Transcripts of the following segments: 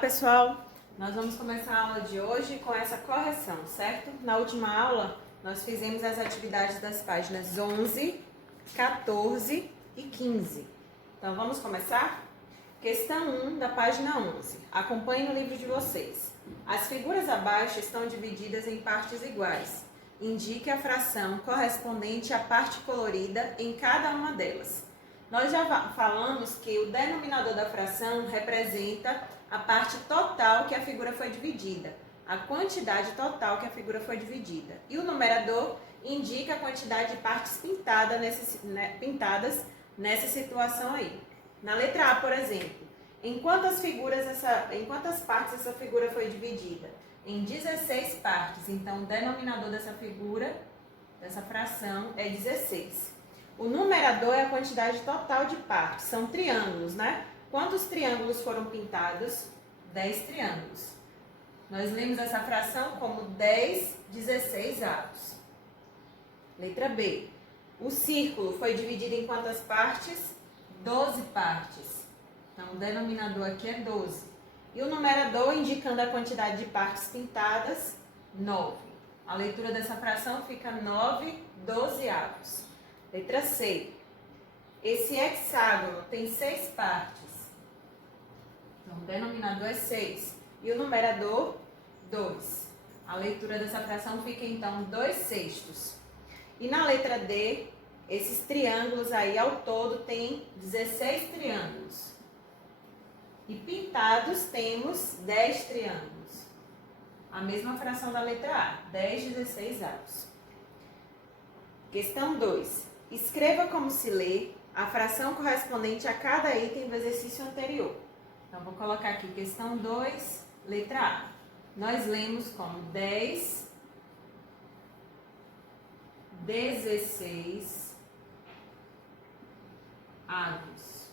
pessoal, nós vamos começar a aula de hoje com essa correção, certo? Na última aula nós fizemos as atividades das páginas 11, 14 e 15. Então vamos começar? Questão 1 da página 11. Acompanhe no livro de vocês. As figuras abaixo estão divididas em partes iguais. Indique a fração correspondente à parte colorida em cada uma delas. Nós já falamos que o denominador da fração representa a parte total que a figura foi dividida, a quantidade total que a figura foi dividida. E o numerador indica a quantidade de partes pintadas nessa situação aí. Na letra A, por exemplo, em quantas partes essa figura foi dividida? Em 16 partes. Então, o denominador dessa figura, dessa fração, é 16. O numerador é a quantidade total de partes. São triângulos, né? Quantos triângulos foram pintados? 10 triângulos. Nós lemos essa fração como 10 16avos. Letra B. O círculo foi dividido em quantas partes? 12 partes. Então, o denominador aqui é 12. E o numerador, indicando a quantidade de partes pintadas, 9. A leitura dessa fração fica 9 12avos. Letra C. Esse hexágono tem 6 partes. Então, o denominador é 6. E o numerador, 2. A leitura dessa fração fica, então, 2/6. E na letra D, esses triângulos aí, ao todo, tem 16 triângulos. E pintados temos 10 triângulos. A mesma fração da letra A, 10 16avos. Questão 2. Escreva como se lê a fração correspondente a cada item do exercício anterior. Então, vou colocar aqui questão 2, letra A. Nós lemos como 10 16 avos.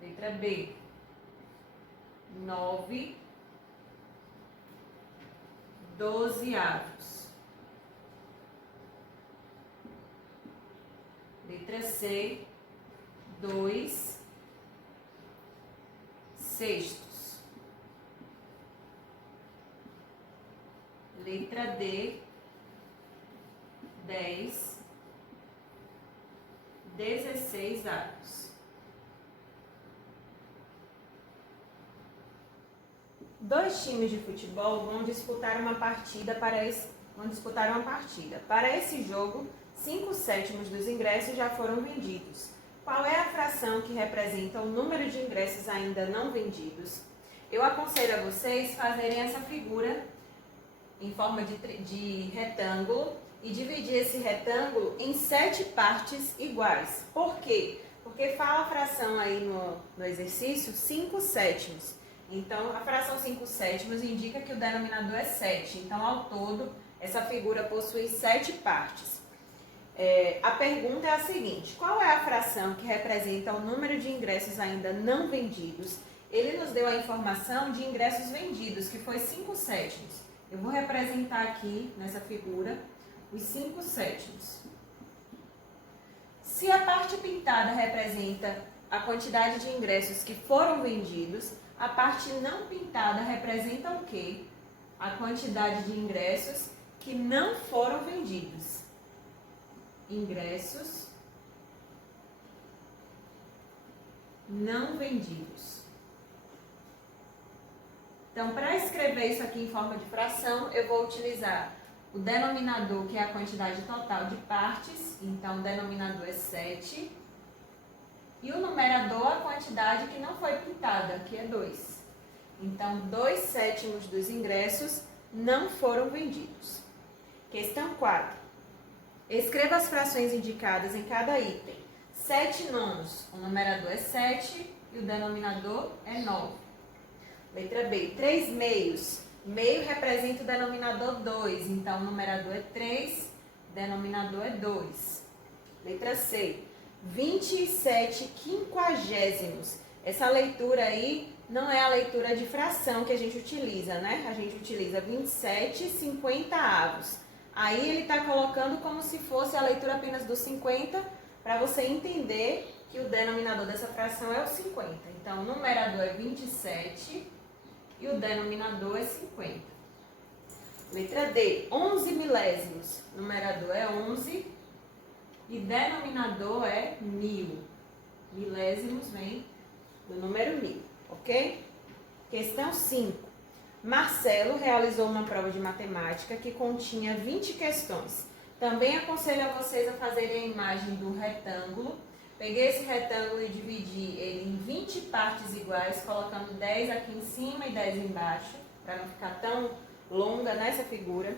Letra B. 9 12avos. Letra C. 2/6. Letra D. 10 16avos. Dois times de futebol vão disputar uma partida. Para esse jogo, 5/7 dos ingressos já foram vendidos. Qual é a fração que representa o número de ingressos ainda não vendidos? Eu aconselho a vocês fazerem essa figura em forma de retângulo e dividir esse retângulo em 7 partes iguais. Por quê? Porque fala a fração aí no exercício 5/7. Então, a fração 5/7 indica que o denominador é 7. Então, ao todo, essa figura possui 7 partes. A pergunta é a seguinte: qual é a fração que representa o número de ingressos ainda não vendidos? Ele nos deu a informação de ingressos vendidos, que foi 5/7. Eu vou representar aqui, nessa figura, os 5/7. Se a parte pintada representa a quantidade de ingressos que foram vendidos, a parte não pintada representa o quê? A quantidade de ingressos que não foram vendidos. Ingressos não vendidos. Então, para escrever isso aqui em forma de fração, eu vou utilizar o denominador, que é a quantidade total de partes. Então, o denominador é 7. E o numerador, a quantidade que não foi pintada, que é 2. Então, 2/7 dos ingressos não foram vendidos. Questão 4. Escreva as frações indicadas em cada item. 7/9, o numerador é 7 e o denominador é 9. Letra B. 3/2, meio representa o denominador 2, então o numerador é 3, o denominador é 2. Letra C. 27/50. Essa leitura aí não é a leitura de fração que a gente utiliza, né? A gente utiliza 27/50avos. Aí ele está colocando como se fosse a leitura apenas do 50, para você entender que o denominador dessa fração é o 50. Então, o numerador é 27 e o denominador é 50. Letra D, 11 milésimos. Numerador é 11 e denominador é 1000. Milésimos vem do número 1000, ok? Questão 5. Marcelo realizou uma prova de matemática que continha 20 questões. Também aconselho a vocês a fazerem a imagem do retângulo. Peguei esse retângulo e dividi ele em 20 partes iguais, colocando 10 aqui em cima e 10 embaixo, para não ficar tão longa nessa figura.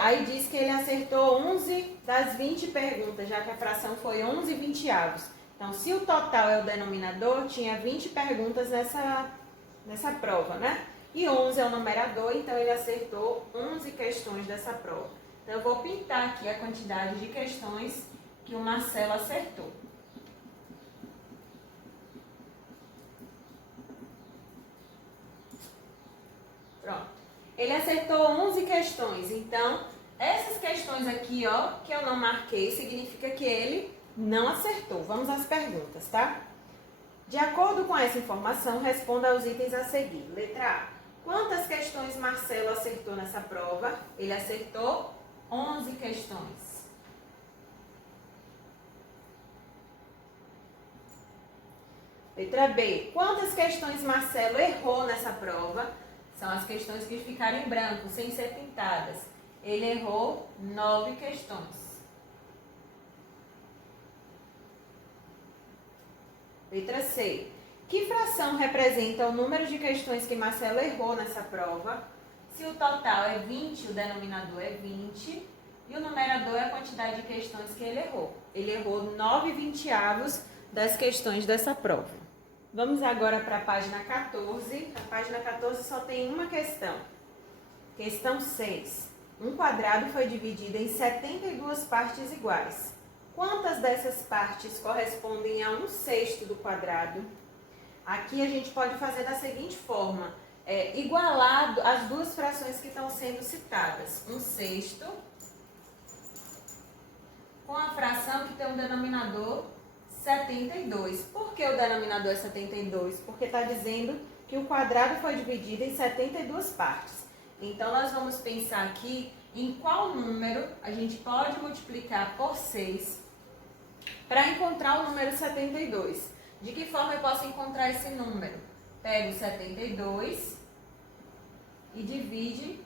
Aí diz que ele acertou 11 das 20 perguntas, já que a fração foi 11 vinteavos. Então, se o total é o denominador, tinha 20 perguntas nessa prova, né? E 11 é o numerador, então ele acertou 11 questões dessa prova. Então, eu vou pintar aqui a quantidade de questões que o Marcelo acertou. Pronto. Ele acertou 11 questões, então, essas questões aqui, ó, que eu não marquei, significa que ele não acertou. Vamos às perguntas, tá? De acordo com essa informação, responda aos itens a seguir. Letra A. Quantas questões Marcelo acertou nessa prova? Ele acertou 11 questões. Letra B. Quantas questões Marcelo errou nessa prova? São as questões que ficaram em branco, sem ser pintadas. Ele errou 9 questões. Letra C. Que fração representa o número de questões que Marcelo errou nessa prova? Se o total é 20, o denominador é 20 e o numerador é a quantidade de questões que ele errou. Ele errou 9 vinteavos das questões dessa prova. Vamos agora para a página 14. A página 14 só tem uma questão. Questão 6. Um quadrado foi dividido em 72 partes iguais. Quantas dessas partes correspondem a 1/6 do quadrado? Aqui a gente pode fazer da seguinte forma. Igualado as duas frações que estão sendo citadas. 1/6 com a fração que tem um denominador 72. Por que o denominador é 72? Porque está dizendo que o quadrado foi dividido em 72 partes. Então, nós vamos pensar aqui em qual número a gente pode multiplicar por 6 para encontrar o número 72. De que forma eu posso encontrar esse número? Pego 72 e divide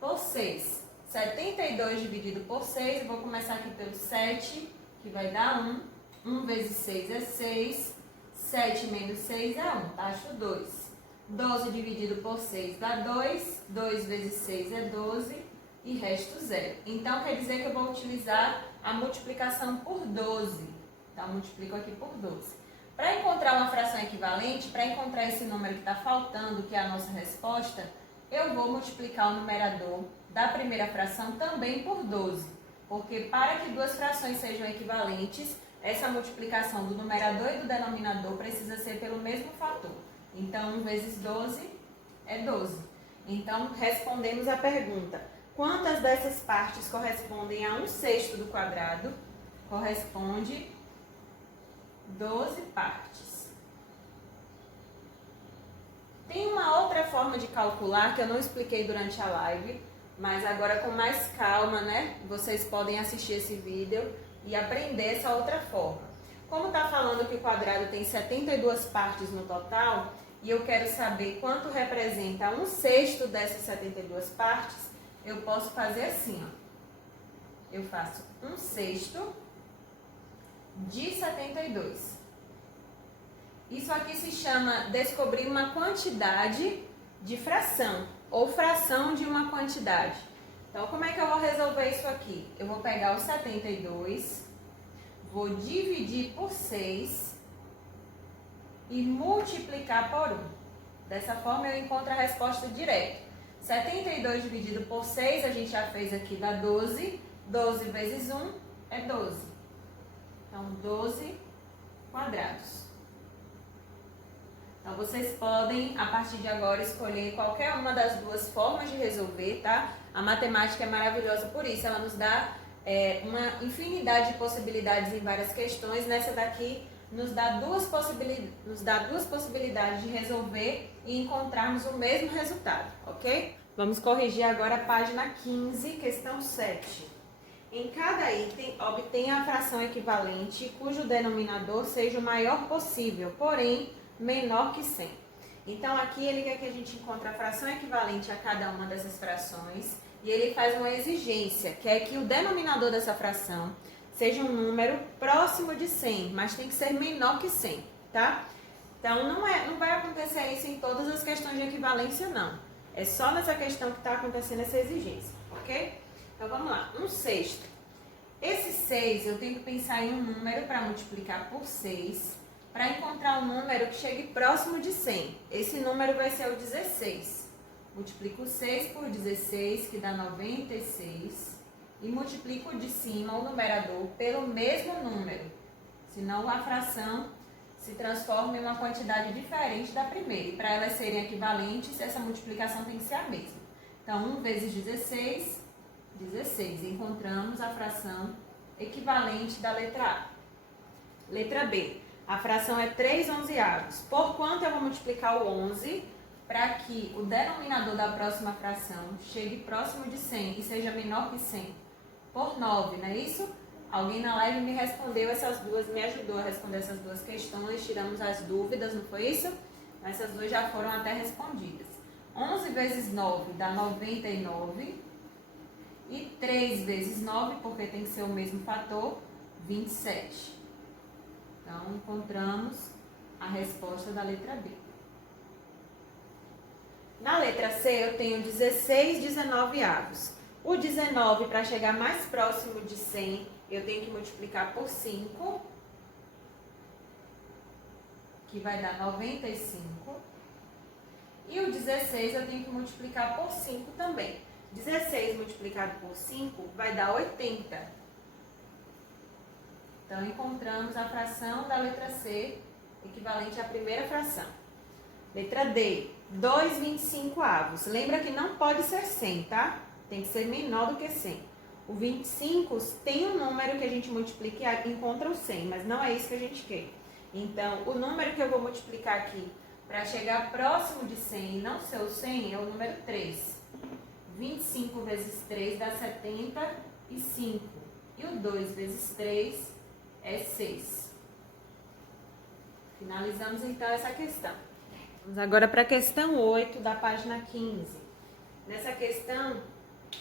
por 6. 72 dividido por 6, eu vou começar aqui pelo 7, que vai dar 1. 1 vezes 6 é 6, 7 menos 6 é 1, taxa 2. 12 dividido por 6 dá 2, 2 vezes 6 é 12 e resto 0. Então, quer dizer que eu vou utilizar a multiplicação por 12. Então, multiplico aqui por 12. Para encontrar uma fração equivalente, para encontrar esse número que está faltando, que é a nossa resposta, eu vou multiplicar o numerador da primeira fração também por 12. Porque para que duas frações sejam equivalentes, essa multiplicação do numerador e do denominador precisa ser pelo mesmo fator. Então, 1 vezes 12 é 12. Então, respondemos a pergunta. Quantas dessas partes correspondem a 1/6 do quadrado? Corresponde 12 partes. Tem uma outra forma de calcular que eu não expliquei durante a live, mas agora com mais calma, né? Vocês podem assistir esse vídeo e aprender essa outra forma. Como está falando que o quadrado tem 72 partes no total, e eu quero saber quanto representa 1/6 dessas 72 partes, eu posso fazer assim, ó. Eu faço 1/6 de 72. Isso aqui se chama descobrir uma quantidade de fração, ou fração de uma quantidade. Então, como é que eu vou resolver isso aqui? Eu vou pegar o 72, vou dividir por 6 e multiplicar por 1. Dessa forma, eu encontro a resposta direta. 72 dividido por 6, a gente já fez aqui, dá 12. 12 vezes 1 é 12. Então, 12 quadrados. Então, vocês podem, a partir de agora, escolher qualquer uma das duas formas de resolver, tá? A matemática é maravilhosa por isso, ela nos dá uma infinidade de possibilidades em várias questões. Nessa daqui, nos dá duas possibilidades de resolver e encontrarmos o mesmo resultado, ok? Vamos corrigir agora a página 15, questão 7. Em cada item, obtenha a fração equivalente cujo denominador seja o maior possível, porém menor que 100. Então, aqui ele quer que a gente encontre a fração equivalente a cada uma dessas frações e ele faz uma exigência, que é que o denominador dessa fração seja um número próximo de 100, mas tem que ser menor que 100, tá? Então, não vai acontecer isso em todas as questões de equivalência, não. É só nessa questão que está acontecendo essa exigência, ok? Então, vamos lá. 1/6. Esse 6, eu tenho que pensar em um número para multiplicar por 6, para encontrar um número que chegue próximo de 100. Esse número vai ser o 16. Multiplico 6 por 16, que dá 96. E multiplico de cima o numerador pelo mesmo número. Senão a fração se transforma em uma quantidade diferente da primeira. E para elas serem equivalentes, essa multiplicação tem que ser a mesma. Então, 1 vezes 16, 16. Encontramos a fração equivalente da letra A. Letra B. A fração é 3 onzeavos. Por quanto eu vou multiplicar o 11 para que o denominador da próxima fração chegue próximo de 100 e seja menor que 100? Por 9, não é isso? Alguém na live me respondeu essas duas, me ajudou a responder essas duas questões, tiramos as dúvidas, não foi isso? Essas duas já foram até respondidas. 11 vezes 9 dá 99. E 3 vezes 9, porque tem que ser o mesmo fator, 27. Então, encontramos a resposta da letra B. Na letra C, eu tenho 16 19avos. O 19, para chegar mais próximo de 100, eu tenho que multiplicar por 5, que vai dar 95. E o 16, eu tenho que multiplicar por 5 também. 16 multiplicado por 5 vai dar 80. Então, encontramos a fração da letra C, equivalente à primeira fração. Letra D, 2/25avos. Lembra que não pode ser 100, tá? Tem que ser menor do que 100. O 25 tem um número que a gente multiplica e encontra o 100, mas não é isso que a gente quer. Então, o número que eu vou multiplicar aqui para chegar próximo de 100 e não ser o 100 é o número 3. 25 vezes 3 dá 75. E o 2 vezes 3 é 6. Finalizamos então essa questão. Vamos agora para a questão 8 da página 15. Nessa questão,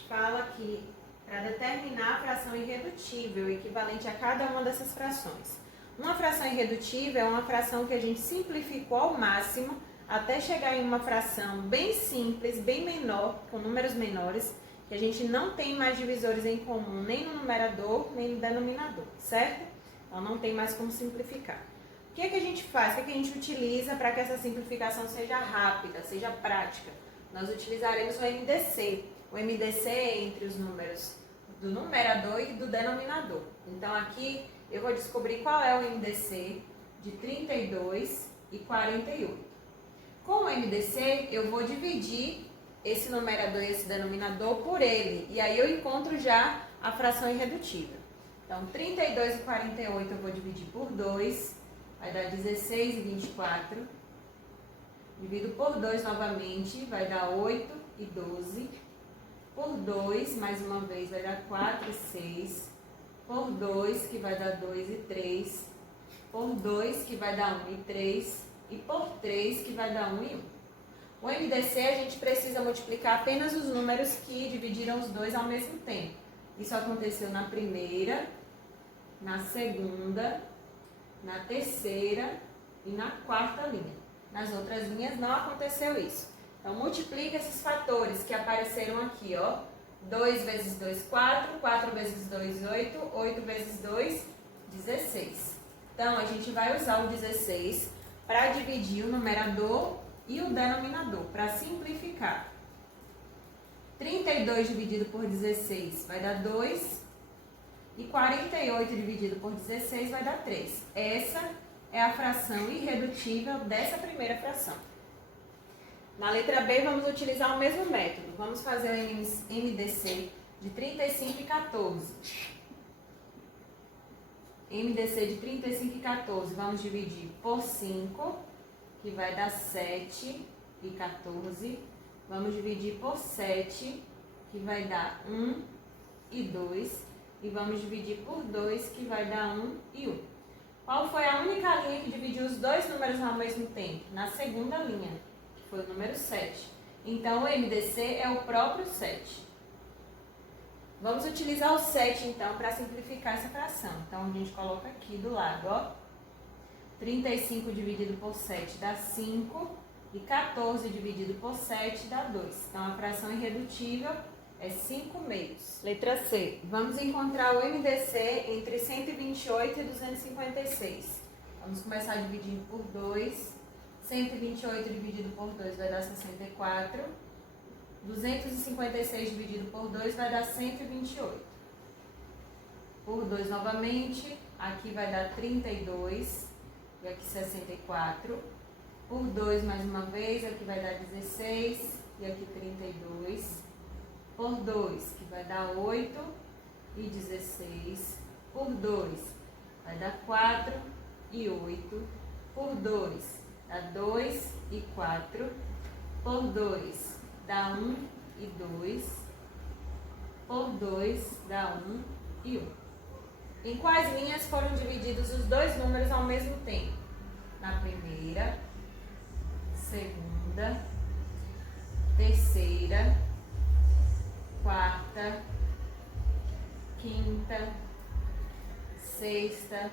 fala que para determinar a fração irredutível equivalente a cada uma dessas frações. Uma fração irredutível é uma fração que a gente simplificou ao máximo até chegar em uma fração bem simples, bem menor, com números menores, que a gente não tem mais divisores em comum nem no numerador, nem no denominador, certo? Então, não tem mais como simplificar. O que é que a gente faz? O que é que a gente utiliza para que essa simplificação seja rápida, seja prática? Nós utilizaremos o MDC. O MDC é entre os números do numerador e do denominador. Então, aqui eu vou descobrir qual é o MDC de 32 e 48. Com o MDC, eu vou dividir esse numerador e esse denominador por ele. E aí eu encontro já a fração irredutível. Então, 32 e 48 eu vou dividir por 2, vai dar 16 e 24. Divido por 2 novamente, vai dar 8 e 12. Por 2, mais uma vez, vai dar 4 e 6. Por 2, que vai dar 2 e 3. Por 2, que vai dar 1 e 3. E por 3, que vai dar 1 e 1. O MDC, a gente precisa multiplicar apenas os números que dividiram os dois ao mesmo tempo. Isso aconteceu na primeira, na segunda, na terceira e na quarta linha. Nas outras linhas não aconteceu isso. Então, multiplica esses fatores que apareceram aqui, ó. 2 vezes 2, 4. 4 vezes 2, 8. 8 vezes 2, 16. Então, a gente vai usar o 16 para dividir o numerador e o denominador, para simplificar. 32 dividido por 16 vai dar 2. E 48 dividido por 16 vai dar 3. Essa é a fração irredutível dessa primeira fração. Na letra B, vamos utilizar o mesmo método. Vamos fazer o MDC de 35 e 14. MDC de 35 e 14, vamos dividir por 5, que vai dar 7 e 14. Vamos dividir por 7, que vai dar 1 e 2. E vamos dividir por 2, que vai dar 1 e 1. Qual foi a única linha que dividiu os dois números ao mesmo tempo? Na segunda linha, que foi o número 7. Então, o MDC é o próprio 7. Vamos utilizar o 7, então, para simplificar essa fração. Então, a gente coloca aqui do lado, ó. 35 dividido por 7 dá 5. E 14 dividido por 7 dá 2. Então, a fração irredutível é 5 meios. Letra C. Vamos encontrar o MDC entre 128 e 256. Vamos começar dividindo por 2. 128 dividido por 2 vai dar 64. 256 dividido por 2 vai dar 128. Por 2 novamente, aqui vai dar 32 e aqui 64. Por 2 mais uma vez, aqui vai dar 16 e aqui 32. Por 2, que vai dar 8 e 16. Por 2, vai dar 4 e 8. Por 2, dá 2 e 4. Por 2, dá 1 e 2. Por 2, dá 1 e 1. Em quais linhas foram divididos os dois números ao mesmo tempo? Na primeira, segunda, terceira, quarta, quinta, sexta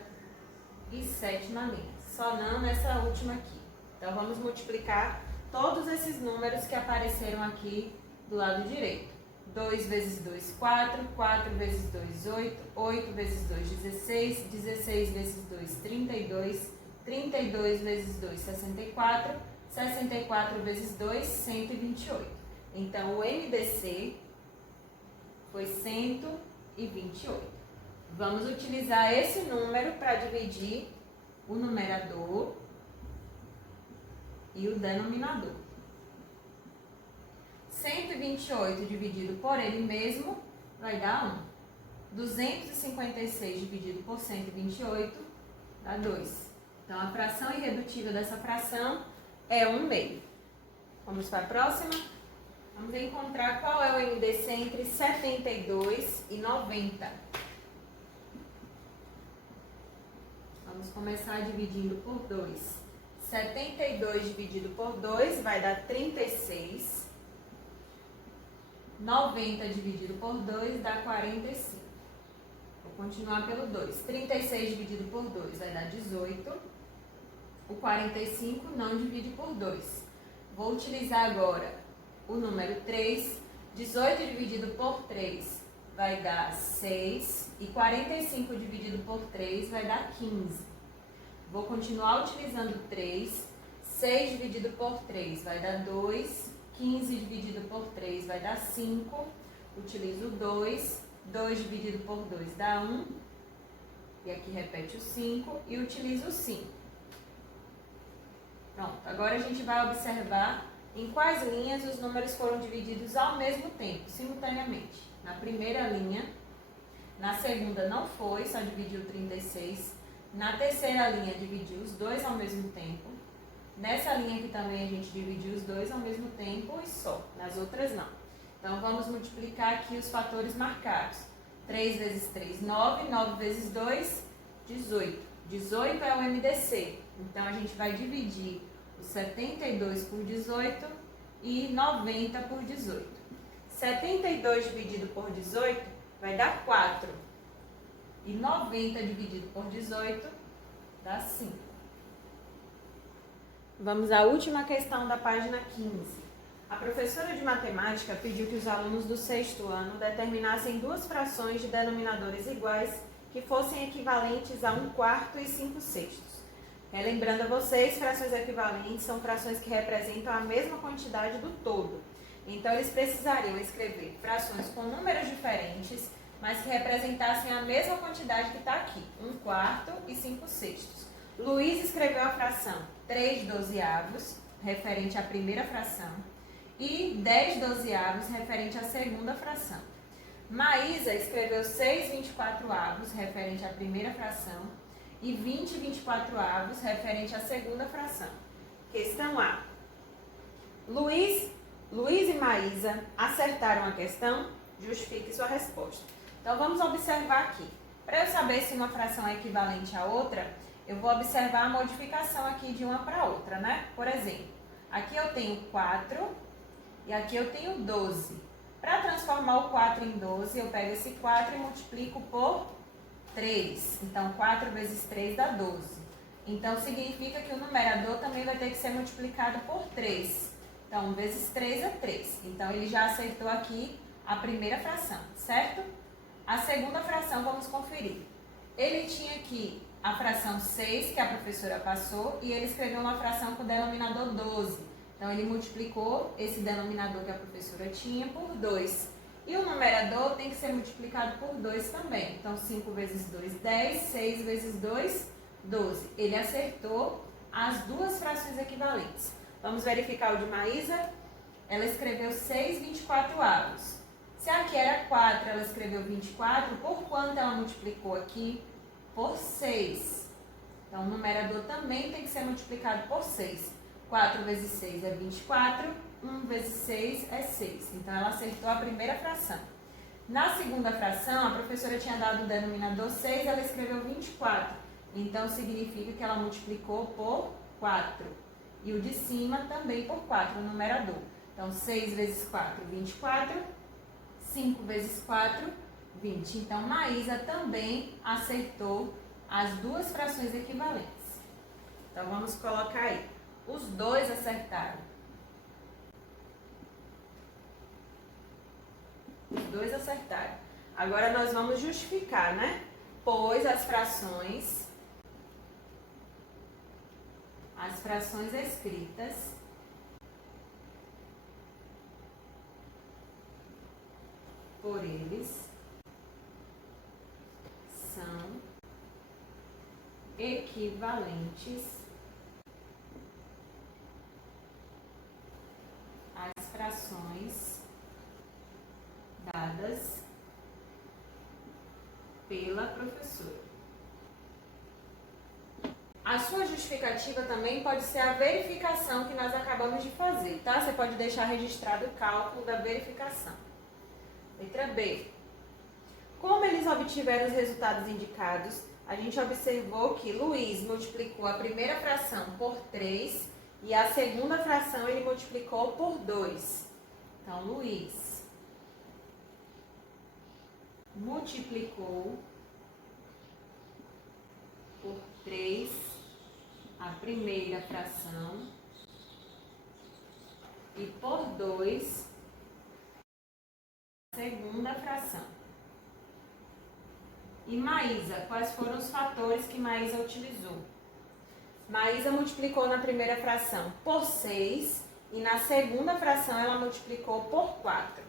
e sétima linha. Só não nessa última aqui. Então, vamos multiplicar todos esses números que apareceram aqui do lado direito. 2 vezes 2, 4. 4 vezes 2, 8. 8 vezes 2, 16. 16 vezes 2, 32. 32 vezes 2, 64. 64 vezes 2, 128. Então, o MDC foi 128. Vamos utilizar esse número para dividir o numerador e o denominador. 128 dividido por ele mesmo vai dar 1. 256 dividido por 128 dá 2. Então, a fração irredutível dessa fração é 1 meio. Vamos para a próxima? Vamos encontrar qual é o MDC entre 72 e 90. Vamos começar dividindo por 2. 72 dividido por 2 vai dar 36. 90 dividido por 2 dá 45. Vou continuar pelo 2. 36 dividido por 2 vai dar 18. O 45 não divide por 2. Vou utilizar agora o número 3. 18 dividido por 3 vai dar 6. E 45 dividido por 3 vai dar 15. Vou continuar utilizando 3. 6 dividido por 3 vai dar 2. 15 dividido por 3 vai dar 5. Utilizo 2. 2 dividido por 2 dá 1. E aqui repete o 5. E utilizo o 5. Pronto. Agora a gente vai observar em quais linhas os números foram divididos ao mesmo tempo, simultaneamente. Na primeira linha. Na segunda não foi, só dividiu 36. Na terceira linha dividiu os dois ao mesmo tempo. Nessa linha aqui também a gente dividiu os dois ao mesmo tempo e só. Nas outras não. Então, vamos multiplicar aqui os fatores marcados. 3 vezes 3, 9. 9 vezes 2, 18. 18 é o MDC. Então, a gente vai dividir os 72 por 18 e 90 por 18. 72 dividido por 18 vai dar 4. E 90 dividido por 18 dá 5. Vamos à última questão da página 15. A professora de matemática pediu que os alunos do 6º ano determinassem duas frações de denominadores iguais que fossem equivalentes a 1/4 e 5/6. Relembrando a vocês, frações equivalentes são frações que representam a mesma quantidade do todo. Então, eles precisariam escrever frações com números diferentes, mas que representassem a mesma quantidade que está aqui, 1/4 e 5/6. Luiz escreveu a fração 3/12, referente à primeira fração, e 10/12, referente à segunda fração. Maísa escreveu 6/24, referente à primeira fração, e 20/24, referente à segunda fração. Questão A. Luiz e Maísa acertaram a questão? Justifique sua resposta. Então, vamos observar aqui. Para eu saber se uma fração é equivalente à outra, eu vou observar a modificação aqui de uma para outra, né? Por exemplo, aqui eu tenho 4 e aqui eu tenho 12. Para transformar o 4 em 12, eu pego esse 4 e multiplico por 3. Então, 4 vezes 3 dá 12. Então, significa que o numerador também vai ter que ser multiplicado por 3. Então, 1 vezes 3 é 3. Então, ele já acertou aqui a primeira fração, certo? A segunda fração, vamos conferir. Ele tinha aqui a fração 6, que a professora passou, e ele escreveu uma fração com o denominador 12. Então, ele multiplicou esse denominador que a professora tinha por 2. E o numerador tem que ser multiplicado por 2 também. Então, 5 vezes 2, 10. 6 vezes 2, 12. Ele acertou as duas frações equivalentes. Vamos verificar o de Maísa. Ela escreveu 6/24. Se aqui era 4, ela escreveu 24. Por quanto ela multiplicou aqui? Por 6. Então, o numerador também tem que ser multiplicado por 6. 4 vezes 6 é 24. 1 vezes 6 é 6. Então, ela acertou a primeira fração. Na segunda fração, a professora tinha dado o denominador 6, ela escreveu 24. Então, significa que ela multiplicou por 4. E o de cima também por 4, o numerador. Então, 6 vezes 4, 24. 5 vezes 4, 20. Então, Maísa também acertou as duas frações equivalentes. Então, vamos colocar aí. Os dois acertaram. Os dois acertaram. Agora, nós vamos justificar, né? Pois as frações escritas por eles são equivalentes às frações dadas pela professora. A sua justificativa também pode ser a verificação que nós acabamos de fazer, tá? Você pode deixar registrado o cálculo da verificação. Letra B. Como eles obtiveram os resultados indicados, a gente observou que Luiz multiplicou a primeira fração por 3 e a segunda fração ele multiplicou por 2. Então, Luiz multiplicou por 3 a primeira fração e por 2 a segunda fração. E Maísa, quais foram os fatores que Maísa utilizou? Maísa multiplicou na primeira fração por 6 e na segunda fração ela multiplicou por 4.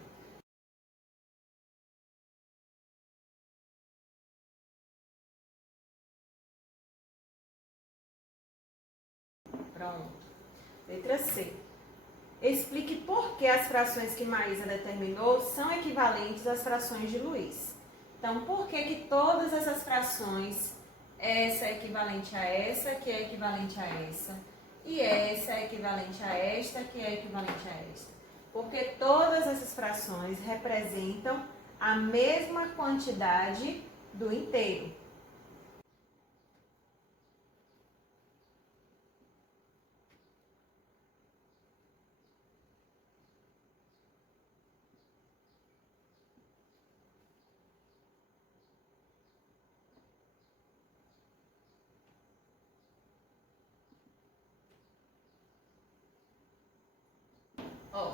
Pronto. Letra C. Explique por que as frações que Maísa determinou são equivalentes às frações de Luiz. Então, por que todas essas frações, essa é equivalente a essa, que é equivalente a essa, e essa é equivalente a esta, que é equivalente a esta? Porque todas essas frações representam a mesma quantidade do inteiro.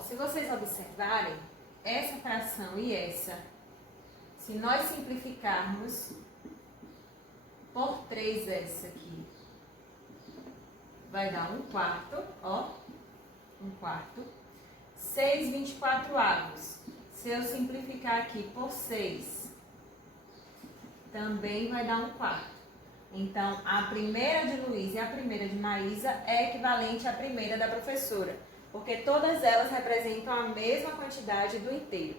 Se vocês observarem, essa fração e essa, se nós simplificarmos por 3 essa aqui, vai dar 1/4, ó, 1/4. 6/24. Se eu simplificar aqui por 6, também vai dar 1/4. Então, a primeira de Luiz e a primeira de Maísa é equivalente à primeira da professora, porque todas elas representam a mesma quantidade do inteiro.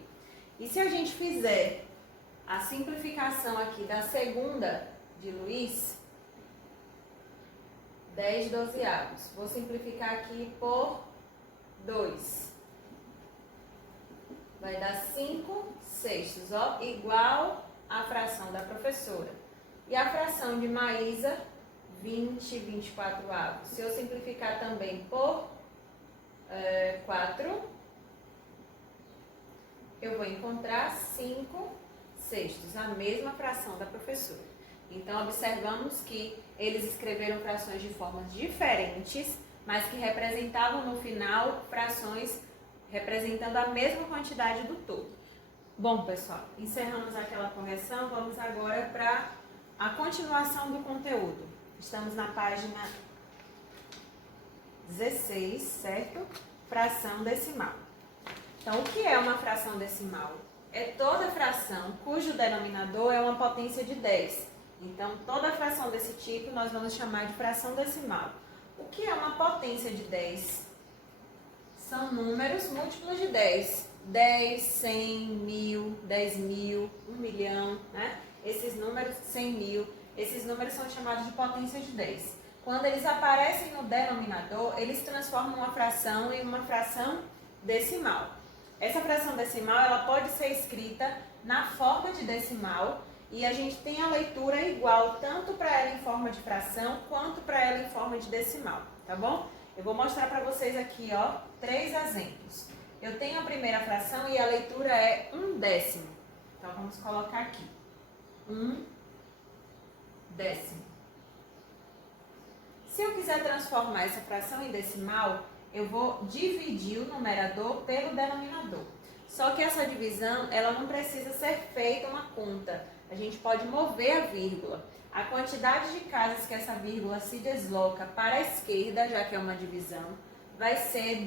E se a gente fizer a simplificação aqui da segunda de Luiz, 10 dozeavos. Vou simplificar aqui por 2. Vai dar 5 sextos, ó, igual a fração da professora. E a fração de Maísa, 20 24 avos. Se eu simplificar também por 4, eu vou encontrar 5 sextos, a mesma fração da professora. Então, observamos que eles escreveram frações de formas diferentes, mas que representavam no final frações representando a mesma quantidade do todo. Bom, pessoal, encerramos aquela correção, vamos agora para a continuação do conteúdo. Estamos na página 16, certo? Fração decimal. Então, o que é uma fração decimal? É toda fração cujo denominador é uma potência de 10. Então, toda fração desse tipo nós vamos chamar de fração decimal. O que é uma potência de 10? São números múltiplos de 10. 10, 100, 1000, 10.000, 1 milhão, né? Esses números, 100 mil, esses números são chamados de potência de 10. Quando eles aparecem no denominador, eles transformam uma fração em uma fração decimal. Essa fração decimal ela pode ser escrita na forma de decimal e a gente tem a leitura igual tanto para ela em forma de fração quanto para ela em forma de decimal, tá bom? Eu vou mostrar para vocês aqui, ó, 3 exemplos. Eu tenho a primeira fração e a leitura é 1/10. Então, vamos colocar aqui. 1/10. Se eu quiser transformar essa fração em decimal, eu vou dividir o numerador pelo denominador. Só que essa divisão, ela não precisa ser feita uma conta. A gente pode mover a vírgula. A quantidade de casas que essa vírgula se desloca para a esquerda, já que é uma divisão, vai ser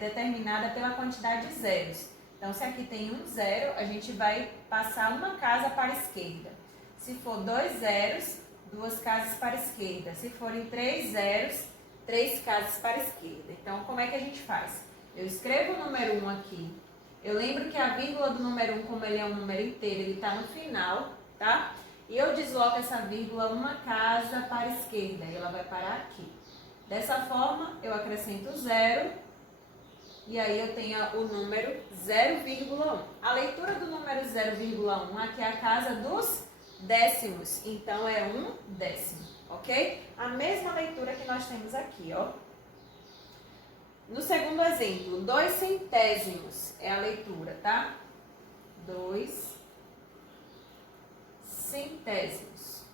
determinada pela quantidade de zeros. Então, se aqui tem 1 zero, a gente vai passar uma casa para a esquerda. Se for 2 zeros, 2 casas para a esquerda. Se forem 3 zeros, 3 casas para a esquerda. Então, como é que a gente faz? Eu escrevo o número 1 aqui. Eu lembro que a vírgula do número 1, como ele é um número inteiro, ele está no final, tá? E eu desloco essa vírgula uma casa para a esquerda, e ela vai parar aqui. Dessa forma, eu acrescento 0, e aí eu tenho o número 0,1. A leitura do número 0,1 aqui é a casa dos décimos, então é 1/10, ok? A mesma leitura que nós temos aqui, ó. No segundo exemplo, 2 centésimos é a leitura, tá? 2 centésimos.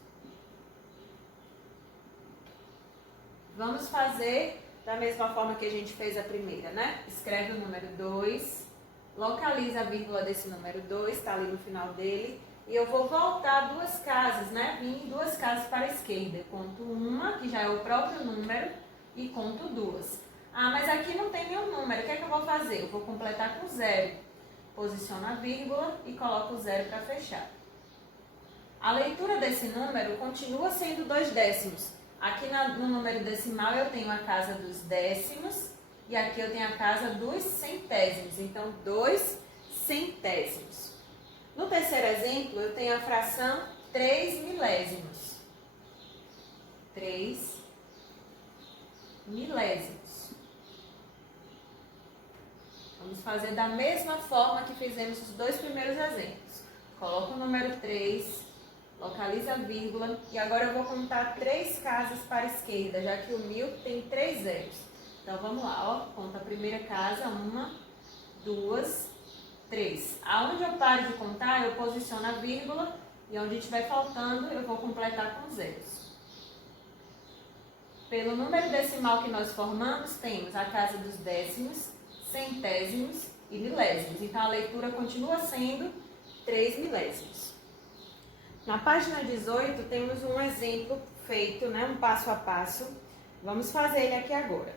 Vamos fazer da mesma forma que a gente fez a primeira, né? Escreve o número 2, localiza a vírgula desse número 2, está ali no final dele, e eu vou voltar 2 casas, né? Vim 2 casas para a esquerda. Eu conto uma, que já é o próprio número, e conto 2. Ah, mas aqui não tem nenhum número. O que é que eu vou fazer? Eu vou completar com 0. Posiciono a vírgula e coloco o 0 para fechar. A leitura desse número continua sendo 2 décimos. Aqui no número decimal eu tenho a casa dos décimos e aqui eu tenho a casa dos centésimos. Então, 2 centésimos. No terceiro exemplo, eu tenho a fração 3 milésimos. 3 milésimos. Vamos fazer da mesma forma que fizemos os 2 primeiros exemplos. Coloco o número 3, localiza a vírgula e agora eu vou contar 3 casas para a esquerda, já que o 1000 tem 3 zeros. Então vamos lá, ó, conta a primeira casa, 1, 2, 3. Aonde eu paro de contar, eu posiciono a vírgula e onde estiver faltando, eu vou completar com zeros. Pelo número decimal que nós formamos, temos a casa dos décimos, centésimos e milésimos. Então, a leitura continua sendo 3 milésimos. Na página 18, temos um exemplo feito, né, um passo a passo. Vamos fazer ele aqui agora.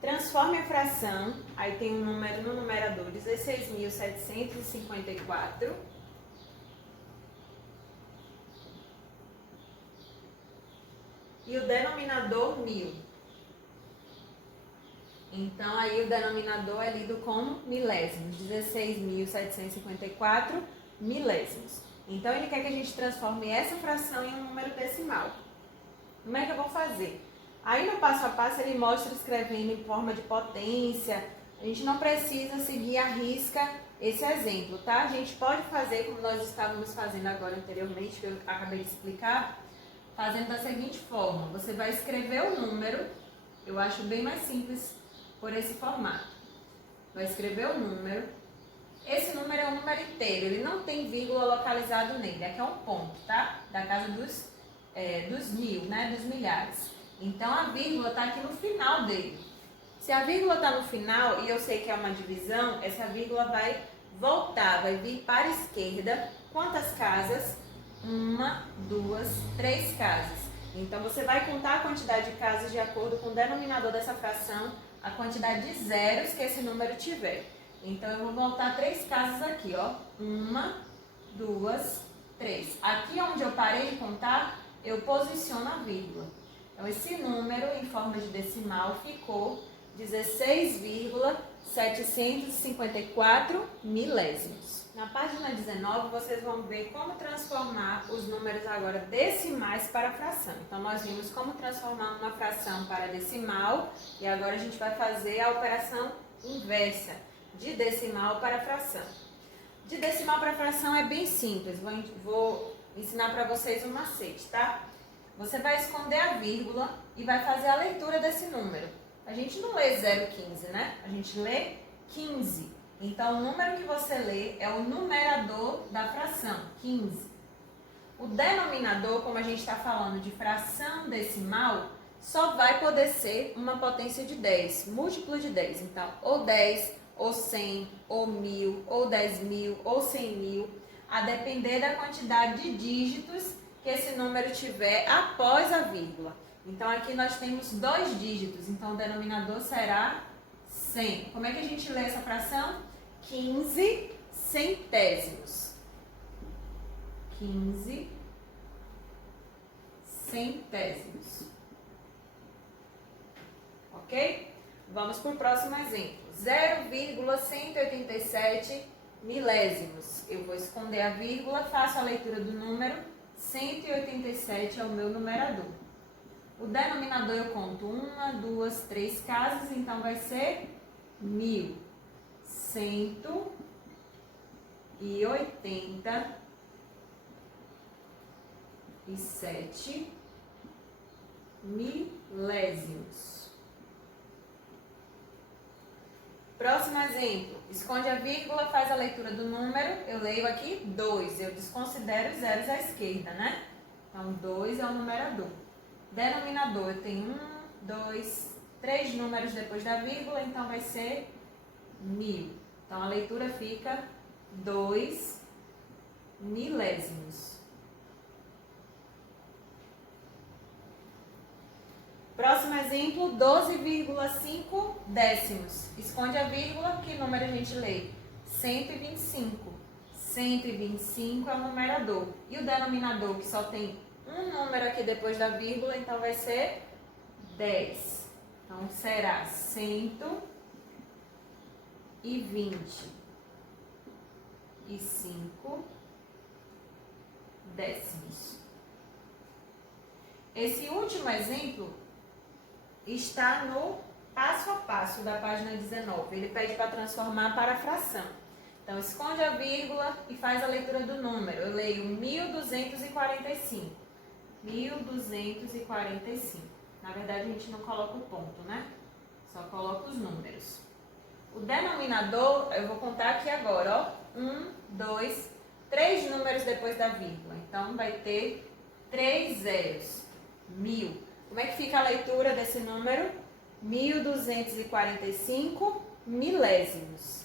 Transforme a fração, aí tem um número no numerador, 16.754. E o denominador 1000. Então, aí o denominador é lido como milésimos, 16.754 milésimos. Então, ele quer que a gente transforme essa fração em um número decimal. Como é que eu vou fazer? Aí, no passo a passo, ele mostra escrevendo em forma de potência. A gente não precisa seguir à risca esse exemplo, tá? A gente pode fazer como nós estávamos fazendo agora anteriormente, que eu acabei de explicar, fazendo da seguinte forma. Você vai escrever o número, eu acho bem mais simples por esse formato. Vai escrever o número. Esse número é um número inteiro, ele não tem vírgula localizado nele. Aqui é um ponto, tá? Da casa dos mil, né? Dos milhares. Então, a vírgula está aqui no final dele. Se a vírgula está no final, e eu sei que é uma divisão, essa vírgula vai voltar, vai vir para a esquerda. Quantas casas? 1, 2, 3 casas. Então, você vai contar a quantidade de casas de acordo com o denominador dessa fração, a quantidade de zeros que esse número tiver. Então, eu vou voltar 3 casas aqui, ó. 1, 2, 3. Aqui onde eu parei de contar, eu posiciono a vírgula. Então, esse número em forma de decimal ficou 16,754 milésimos. Na página 19, vocês vão ver como transformar os números agora decimais para fração. Então, nós vimos como transformar uma fração para decimal e agora a gente vai fazer a operação inversa, de decimal para fração. De decimal para fração é bem simples, vou ensinar para vocês um macete, tá? Você vai esconder a vírgula e vai fazer a leitura desse número. A gente não lê 0,15, né? A gente lê 15. Então, o número que você lê é o numerador da fração, 15. O denominador, como a gente está falando de fração decimal, só vai poder ser uma potência de 10, múltiplo de 10. Então, ou 10, ou 100, ou 1000, ou 10.000, ou 100.000, a depender da quantidade de dígitos que esse número tiver após a vírgula. Então, aqui nós temos 2 dígitos, então o denominador será 100. Como é que a gente lê essa fração? 15 centésimos. 15 centésimos. Ok? Vamos para o próximo exemplo. 0,187 milésimos. Eu vou esconder a vírgula, faço a leitura do número. 187 é o meu numerador. O denominador eu conto 1, 2, 3 casas, então vai ser 1.187 milésimos. Próximo exemplo. Esconde a vírgula, faz a leitura do número. Eu leio aqui 2. Eu desconsidero os zeros à esquerda, né? Então, 2 é o numerador. Denominador, eu tenho 1, 2, 3 números depois da vírgula, então vai ser 1.000. Então, a leitura fica 2 milésimos. Próximo exemplo, 12,5 décimos. Esconde a vírgula, que número a gente lê? 125. 125 é o numerador. E o denominador, que só tem um número aqui depois da vírgula, então vai ser 10. Então, será 125 décimos. Esse último exemplo está no passo a passo da página 19. Ele pede para transformar para fração. Então, esconde a vírgula e faz a leitura do número. Eu leio 1.245. 1.245. Na verdade, a gente não coloca o ponto, né? Só coloca os números. O denominador, eu vou contar aqui agora, ó. 1, 2, 3 números depois da vírgula. Então, vai ter 3 zeros. 1.000. Como é que fica a leitura desse número? 1.245 milésimos.